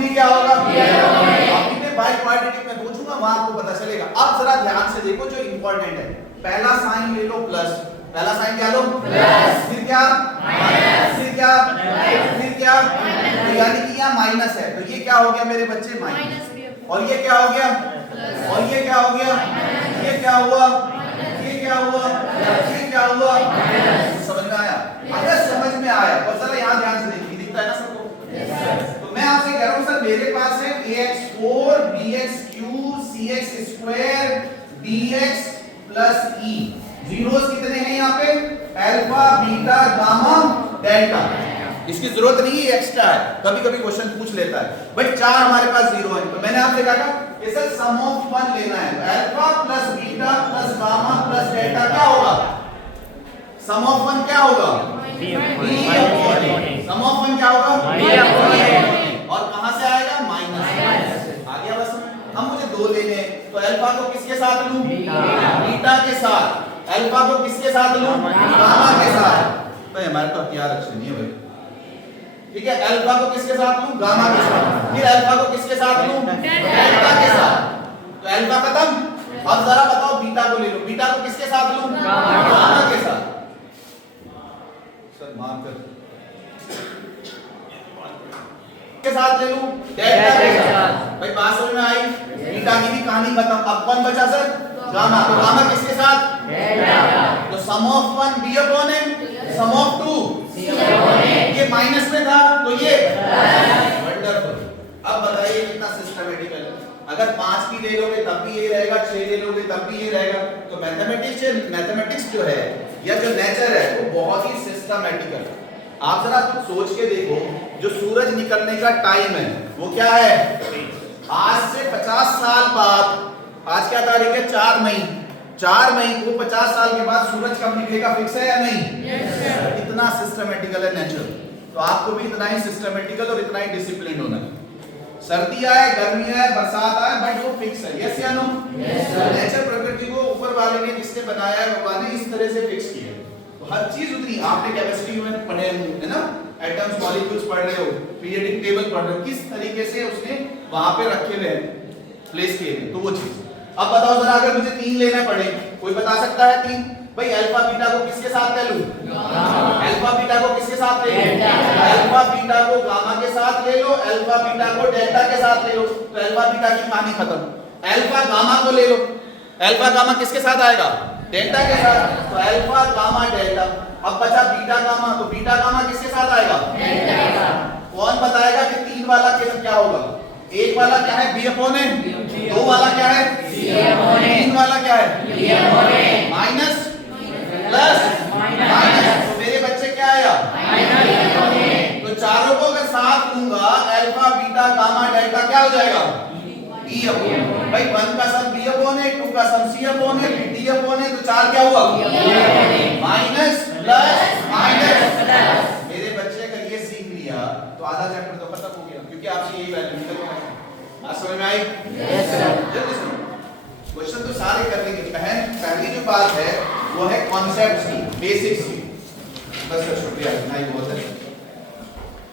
3 क्या होगा? अभी मैं बाय क्वाड्रेटिक में पूछूंगा वहां आपको पता चलेगा। अब जरा ध्यान से देखो जो इंपॉर्टेंट है, पहला साइन ले लो प्लस, पहला साइन क्या लो? प्लस, फिर क्या? माइनस, फिर क्या? फिर क्या? तो यानी कि यहाँ माइनस है, तो ये क्या हो गया मेरे बच्चे? माइनस। और ये क्या हो गया? और ये क्या हो गया? ये क्या हुआ? ये क्या हुआ? ये क्या हुआ? समझ में आया? अगर समझ में आया तो जरा यहाँ ध्यान से देखिए, दिखता है ना सबको? तो मैं आपसे कह रहा हूँ सर मेरे पास है ax4 bx3 cx2 dx plus e। Zeros कितने हैं यहाँ पे? Alpha, beta, gamma, delta. इसकी जरूरत नहीं है, एक्स्ट्रा है, कभी कभी क्वेश्चन पूछ लेता है, बट 4 हमारे पास जीरो है। तो मैंने आपसे कहा कि सर सम ऑफ 1 लेना है, alpha plus beta plus gamma plus delta क्या होगा? सम ऑफ 1 क्या होगा? सम ऑफ 1 क्या होगा? और कहां से आएगा? माइनस। आ गया बस। हम मुझे 2 लेने हैं, तो अल्फा को किसके साथ लूं? बीटा के साथ। अल्फा को किसके साथ लूं? गामा के साथ। भाई हमारे तो हथियार अच्छे नहीं है भाई, ठीक है। अल्फा को किसके साथ लूं? गामा के साथ। फिर अल्फा को किसके साथ लूं? डेल्टा के साथ। तो अल्फा खत्म। अब जरा बताओ बीटा को ले लो, बीटा को किसके साथ लूं? गामा के साथ। सर माफ कर, के साथ ले लूं? डेल्टा के साथ। भाई बात समझ में आई? बीटा की भी कहानी खत्म। अब कौन बचा सर? गामा। तो गामा किसके साथ? डेल्टा। तो sum of 1 b upon m, sum of 2 c upon a। ये माइनस में था तो ये प्लस। वंडरफुल। अब बताइए कितना सिस्टमैटिकल है। अगर 5 भी ले लोगे तब भी ये रहेगा, 6 ले लोगे तब भी ये रहेगा। तो मैथमेटिक्स जो है या जो नेचर है वो बहुत ही सिस्टमैटिकल है। आप जरा कुछ सोच के देखो, जो सूरज निकलने का टाइम है वो क्या है? आज से 50 साल बाद, आज क्या तारीख है? 4 मई। 4 मई को 50 साल के बाद सूरज कब निकलेगा? फिक्स है या नहीं? yes, इतना सिस्टमैटिकल है नेचर। तो आपको भी इतना ही सिस्टमैटिकल और इतना ही डिसिप्लिन होना है। सर्दी आए, गर्मी आए, बरसात आए, बट वो फिक्स है। यस या नो? नेचर, प्रकृति को ऊपर वाले ने जिसने बनाया है भगवान ने इस तरह से फिक्स किया है। तो हर चीज उतनी, आपने केमिस्ट्री में पढ़े है ना, एटम्स, मॉलिक्यूल्स पढ़ रहे हो, पीरियोडिक टेबल पढ़ रहे हो, किस तरीके से उसने वहां पे रखे हुए हैं, प्लेस किए हैं। तो वो चीज। अब बताओ जरा, अगर मुझे 3 लेने पड़े, कोई बता सकता है 3? भाई अल्फा बीटा को किसके साथ ले लूं? अल्फा बीटा को किसके साथ ले लूं? अल्फा बीटा को गामा के साथ ले लो, अल्फा बीटा को डेल्टा के साथ ले लो। तो अल्फा बीटा की कहानी खत्म। अल्फा गामा को ले लो, अल्फा गामा किसके साथ आएगा? डेल्टा के साथ। तो अल्फा गामा डेल्टा। अब बचा बीटा गामा, तो बीटा गामा किसके साथ आएगा? डेल्टा के साथ। कौन बताएगा कि 3 वाला केस क्या होगा? 1 वाला क्या है? b upon m। 2 वाला क्या है? c upon a। 3 वाला क्या है? d upon a। Minus plus minus. तो मेरे बच्चे क्या आया? माइनस। तो चारों को अगर साथ लूंगा, अल्फा बीटा गामा डेल्टा क्या हो जाएगा? e upon. भाई 1 का सम b अपॉन a, 2 का सम c upon a, d upon a, तो 4 क्या हुआ? Minus plus minus plus. मेरे बच्चे अगर ये सीख लिया तो आधा चैप्टर तो खत्म हो गया, क्योंकि आपसे यही वैल्यू निकल गया। बात समझ में आई? Yes sir. जल्दी सुनो, क्वेश्चन तो सारे कर लेंगे। पहली जो बात है वो है कॉन्सेप्ट्स की, बेसिक्स की। बस सर शुक्रिया, इतना ही बहुत है।